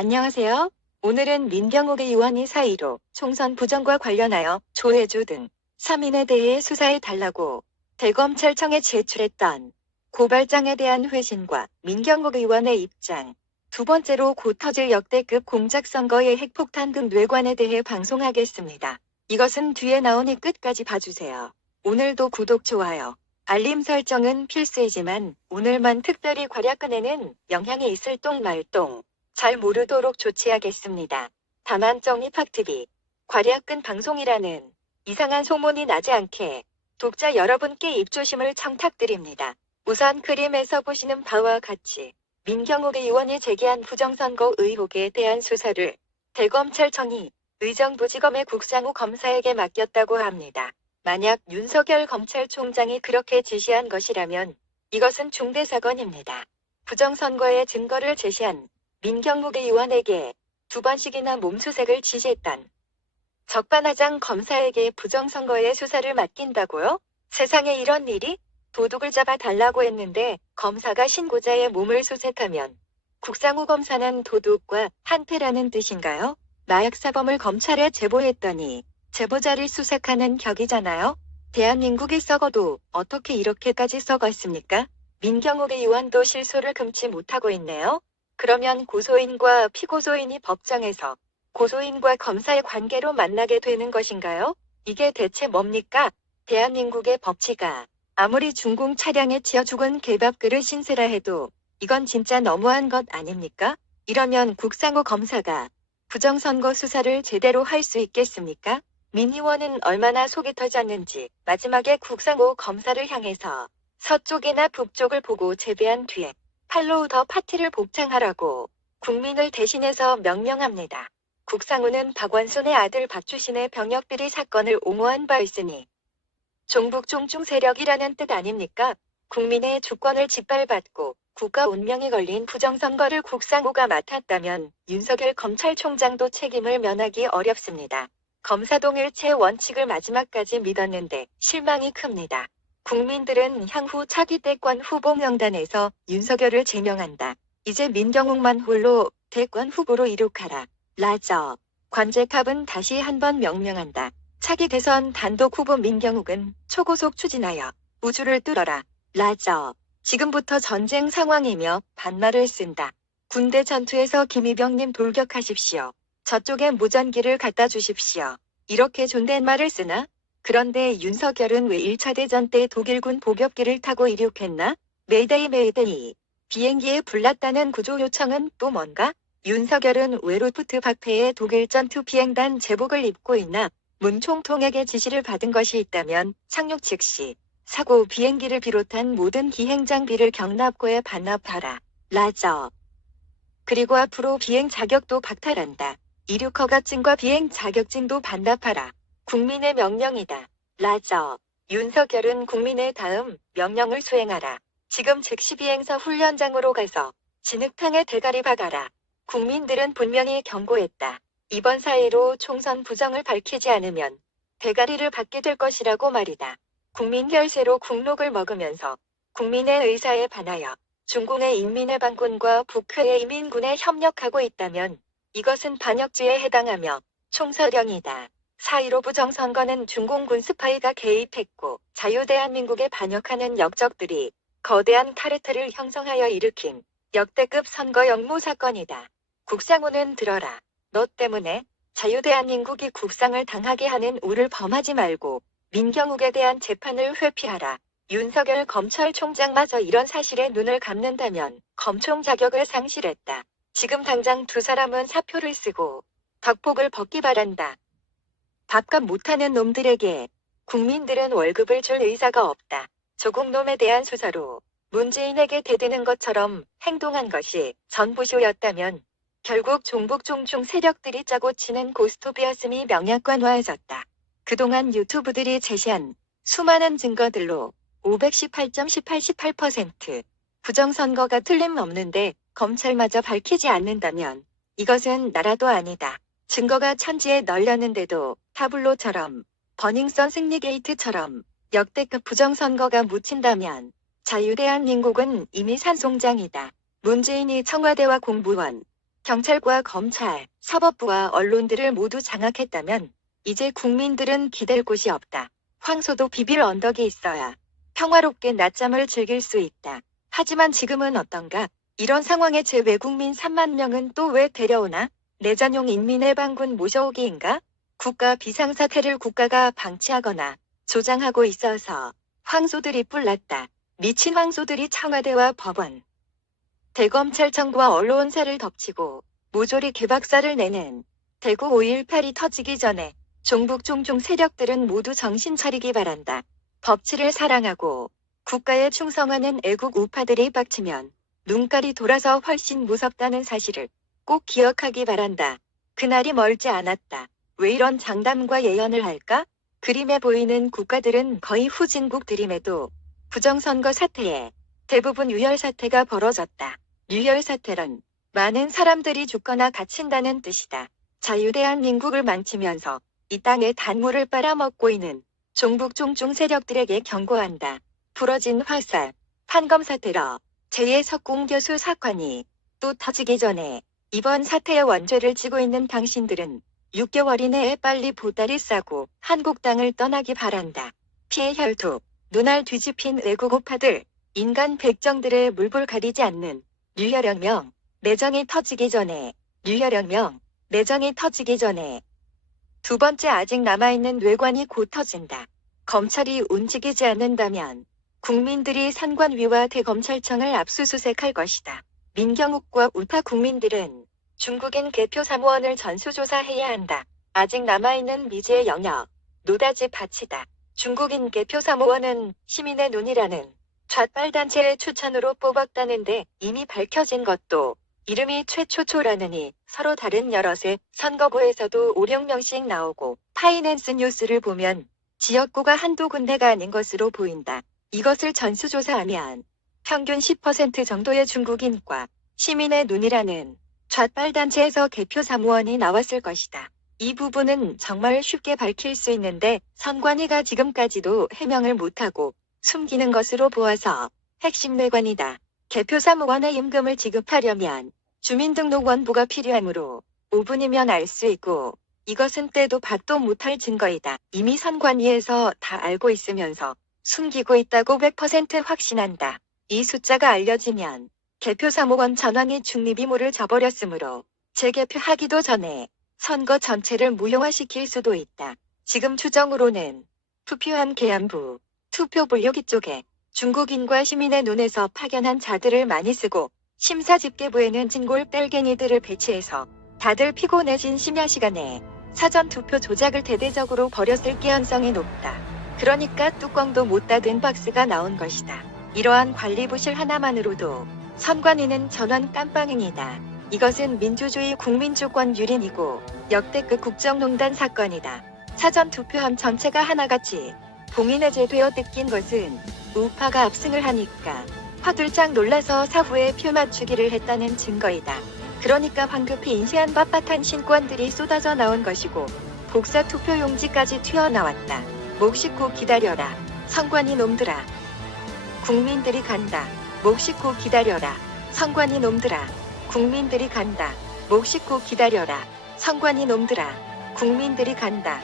안녕하세요. 오늘은 민경욱 의원이 사의로 총선 부정과 관련하여 조혜주 등 3인에 대해 수사해달라고 대검찰청에 제출했던 고발장에 대한 회신과 민경욱 의원의 입장, 두 번째로 곧 터질 역대급 공작선거의 핵폭탄 등 뇌관에 대해 방송하겠습니다. 이것은 뒤에 나오니 끝까지 봐주세요. 오늘도 구독, 좋아요, 알림 설정은 필수이지만 오늘만 특별히 과략근에는 영향이 있을 똥말똥 잘 모르도록 조치하겠습니다. 다만 정입학TV, 과략근 방송이라는 이상한 소문이 나지 않게 독자 여러분께 입조심을 청탁드립니다. 우선 그림에서 보시는 바와 같이 민경욱 의원이 제기한 부정선거 의혹에 대한 수사를 대검찰청이 의정부지검의 국상우 검사에게 맡겼다고 합니다. 만약 윤석열 검찰총장이 그렇게 지시한 것이라면 이것은 중대사건입니다. 부정선거의 증거를 제시한 민경욱 의원에게 2번씩이나 몸수색을 지시했던 적반하장 검사에게 부정선거의 수사를 맡긴다고요? 세상에 이런 일이? 도둑을 잡아 달라고 했는데 검사가 신고자의 몸을 수색하면 국상우 검사는 도둑과 한패라는 뜻인가요? 마약사범을 검찰에 제보했더니 제보자를 수색하는 격이잖아요. 대한민국이 썩어도 어떻게 이렇게까지 썩었습니까? 민경욱 의원도 실소를 금치 못하고 있네요. 그러면 고소인과 피고소인이 법정에서 고소인과 검사의 관계로 만나게 되는 것인가요? 이게 대체 뭡니까? 대한민국의 법치가 아무리 중공 차량에 치여 죽은 개밥그릇 신세라 해도 이건 진짜 너무한 것 아닙니까? 이러면 국상우 검사가 부정선거 수사를 제대로 할 수 있겠습니까? 민 의원은 얼마나 속이 터졌는지 마지막에 국상우 검사를 향해서 서쪽이나 북쪽을 보고 재배한 뒤에 팔로우 더 파티를 복창하라고 국민을 대신해서 명령합니다. 국상우는 박원순의 아들 박주신의 병역비리 사건을 옹호한 바 있으니 종북종중 세력이라는 뜻 아닙니까? 국민의 주권을 짓밟았고 국가 운명이 걸린 부정선거를 국상우가 맡았다면 윤석열 검찰총장도 책임을 면하기 어렵습니다. 검사동일체 원칙을 마지막까지 믿었는데 실망이 큽니다. 국민들은 향후 차기 대권 후보 명단에서 윤석열을 제명한다. 이제 민경욱만 홀로 대권 후보로 이룩하라. 라저. 관제탑은 다시 한번 명명한다. 차기 대선 단독 후보 민경욱은 초고속 추진하여 우주를 뚫어라. 라저. 지금부터 전쟁 상황이며 반말을 쓴다. 군대 전투에서 김희병님 돌격하십시오. 저쪽에 무전기를 갖다 주십시오. 이렇게 존댓말을 쓰나? 그런데 윤석열은 왜 1차 대전 때 독일군 보급기를 타고 이륙했나? 메이데이 메이데이. 비행기에 불났다는 구조 요청은 또 뭔가? 윤석열은 왜 루프트바페의 독일 전투 비행단 제복을 입고 있나? 문 총통에게 지시를 받은 것이 있다면 착륙 즉시 사고 비행기를 비롯한 모든 기행 장비를 경납고에 반납하라. 라저. 그리고 앞으로 비행 자격도 박탈한다. 이륙 허가증과 비행 자격증도 반납하라. 국민의 명령이다. 라저. 윤석열은 국민의 다음 명령을 수행하라. 지금 즉시 비행사 훈련장으로 가서 진흙탕에 대가리 박아라. 국민들은 분명히 경고했다. 이번 사의로 총선 부정을 밝히지 않으면 대가리를 받게 될 것이라고 말이다. 국민 결세로 국록을 먹으면서 국민의 의사에 반하여 중공의 인민해방군과 북회의 이민군에 협력하고 있다면 이것은 반역죄에 해당하며 총사령이다. 4.15 부정선거는 중공군 스파이가 개입했고 자유대한민국에 반역하는 역적들이 거대한 카르텔을 형성하여 일으킨 역대급 선거 역모 사건이다. 국상우는 들어라. 너 때문에 자유대한민국이 국상을 당하게 하는 우를 범하지 말고 민경욱에 대한 재판을 회피하라. 윤석열 검찰총장마저 이런 사실에 눈을 감는다면 검총 자격을 상실했다. 지금 당장 두 사람은 사표를 쓰고 덕복을 벗기 바란다. 밥값 못하는 놈들에게 국민들은 월급을 줄 의사가 없다. 조국놈에 대한 수사로 문재인에게 대드는 것처럼 행동한 것이 전부쇼였다면 결국 종북종중 세력들이 짜고 치는 고스톱이었음이 명약관화해졌다. 그동안 유튜브들이 제시한 수많은 증거들로 518.18% 부정선거가 틀림없는데 검찰마저 밝히지 않는다면 이것은 나라도 아니다. 증거가 천지에 널렸는데도 타블로처럼 버닝썬 승리게이트처럼 역대급 부정선거가 묻힌다면 자유대한민국은 이미 산송장이다. 문재인이 청와대와 공무원, 경찰과 검찰, 사법부와 언론들을 모두 장악했다면 이제 국민들은 기댈 곳이 없다. 황소도 비빌 언덕이 있어야 평화롭게 낮잠을 즐길 수 있다. 하지만 지금은 어떤가? 이런 상황에 제 외국민 3만 명은 또 왜 데려오나? 내전용 인민해방군 모셔오기인가? 국가 비상사태를 국가가 방치하거나 조장하고 있어서 황소들이 뿔났다. 미친 황소들이 청와대와 법원, 대검찰청과 언론사를 덮치고 모조리 개박살을 내는 대구 5.18이 터지기 전에 종북 종종 세력들은 모두 정신 차리기 바란다. 법치를 사랑하고 국가에 충성하는 애국 우파들이 빡치면 눈깔이 돌아서 훨씬 무섭다는 사실을 꼭 기억하기 바란다. 그날이 멀지 않았다. 왜 이런 장담과 예언을 할까? 그림에 보이는 국가들은 거의 후진국들임에도 부정선거 사태에 대부분 유혈사태가 벌어졌다. 유혈사태란 많은 사람들이 죽거나 갇힌다는 뜻이다. 자유대한민국을 망치면서 이 땅에 단물을 빨아먹고 있는 종북 종중 세력들에게 경고한다. 부러진 화살, 판검 사태로 제2의 석공 교수 사건이 또 터지기 전에 이번 사태의 원죄를 지고 있는 당신들은 6개월 이내에 빨리 보따리 싸고 한국 땅을 떠나기 바란다. 피해 혈투, 눈알 뒤집힌 외국 우파들, 인간 백정들의 물불 가리지 않는 유혈혁명, 내정이 터지기 전에, 유혈혁명, 내정이 터지기 전에. 두 번째, 아직 남아있는 뇌관이 곧 터진다. 검찰이 움직이지 않는다면 국민들이 선관위와 대검찰청을 압수수색할 것이다. 민경욱과 우파 국민들은 중국인 개표 사무원을 전수조사해야 한다. 아직 남아있는 미지의 영역, 노다지 밭이다. 중국인 개표 사무원은 시민의 눈이라는 좌빨단체의 추천으로 뽑았다는데 이미 밝혀진 것도 이름이 최초초라느니 서로 다른 여럿의 선거구에서도 5~6명씩 나오고 파이낸스 뉴스를 보면 지역구가 한두 군데가 아닌 것으로 보인다. 이것을 전수조사하면 평균 10% 정도의 중국인과 시민의 눈이라는 좌빨단체에서 개표 사무원이 나왔을 것이다. 이 부분은 정말 쉽게 밝힐 수 있는데 선관위가 지금까지도 해명을 못하고 숨기는 것으로 보아서 핵심 뇌관이다. 개표 사무원의 임금을 지급하려면 주민등록원부가 필요하므로 5분이면 알 수 있고 이것은 때도 박도 못할 증거이다. 이미 선관위에서 다 알고 있으면서 숨기고 있다고 100% 확신한다. 이 숫자가 알려지면 개표 사무원 전원이 중립의무를 저버렸으므로 재개표하기도 전에 선거 전체를 무효화시킬 수도 있다. 지금 추정으로는 투표함 계안부, 투표 분류기 쪽에 중국인과 시민의 눈에서 파견한 자들을 많이 쓰고 심사집계부에는 진골 뺄갱이들을 배치해서 다들 피곤해진 심야 시간에 사전투표 조작을 대대적으로 벌였을 개연성이 높다. 그러니까 뚜껑도 못 닫은 박스가 나온 것이다. 이러한 관리부실 하나만으로도 선관위는 전원 깜빵행이다. 이것은 민주주의 국민주권 유린이고 역대급 국정농단 사건이다. 사전투표함 전체가 하나같이 봉인해제되어 뜯긴 것은 우파가 압승을 하니까 화들짝 놀라서 사후에 표 맞추기를 했다는 증거이다. 그러니까 황급히 인쇄한 빳빳한 신권들이 쏟아져 나온 것이고 복사 투표 용지까지 튀어나왔다. 목 씻고 기다려라. 선관위 놈들아. 국민들이 간다. 목 씻고 기다려라. 선관위 놈들아. 국민들이 간다. 목 씻고 기다려라. 선관위 놈들아. 국민들이 간다.